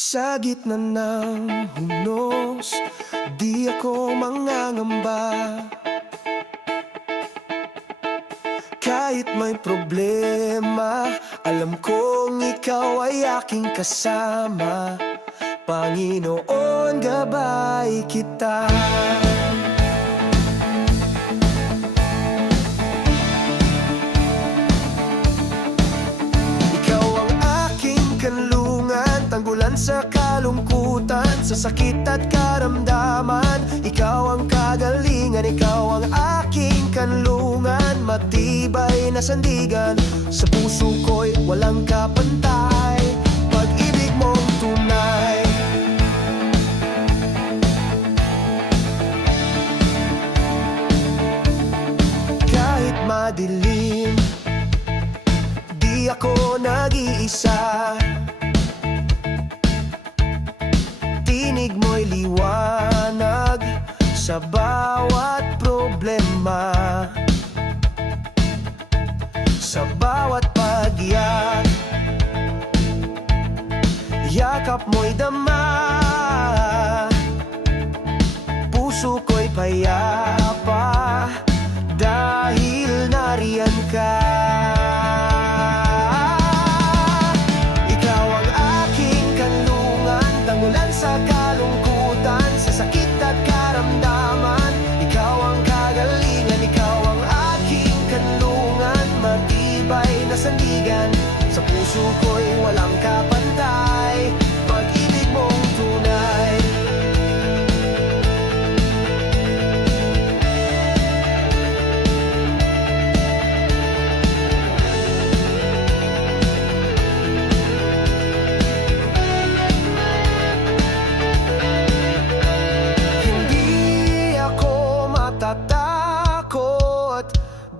Sa gitna ng hunos, di ako mangangamba. Kahit may problema, alam kong ikaw ay aking kasama. Panginoon, gabay kita. Ikaw ang aking kanlungan, tanggulan sa kalungkutan, sa sakit at karamdaman. Ikaw ang kagalingan, ikaw ang aking kanlungan, matibay na sandigan. Sa puso ko'y walang kapantay, pag-ibig mong tunay. Kahit madilim, di ako nag-iisa. Tinig mo'y liwanag sa bawat problema, sa bawat pag-iyak. Yakap mo'y dama, puso ko'y payapa, dahil nariyan ka. Ikaw ang aking kanlungan, tanggulan sa kalungkutan, sa sakit at karamdaman. Ikaw ang kagalingan, ikaw ang aking kanlungan, matibay na sandigan. Sa puso ko'y walang kapantay, pag-ibig mong tunay. Hindi ako matatakot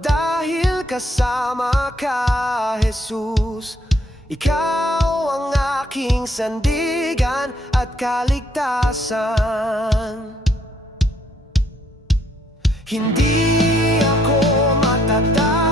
dahil kasama ka, Jesus. Ikaw ang aking sandigan at kaligtasan. Hindi ako matatakot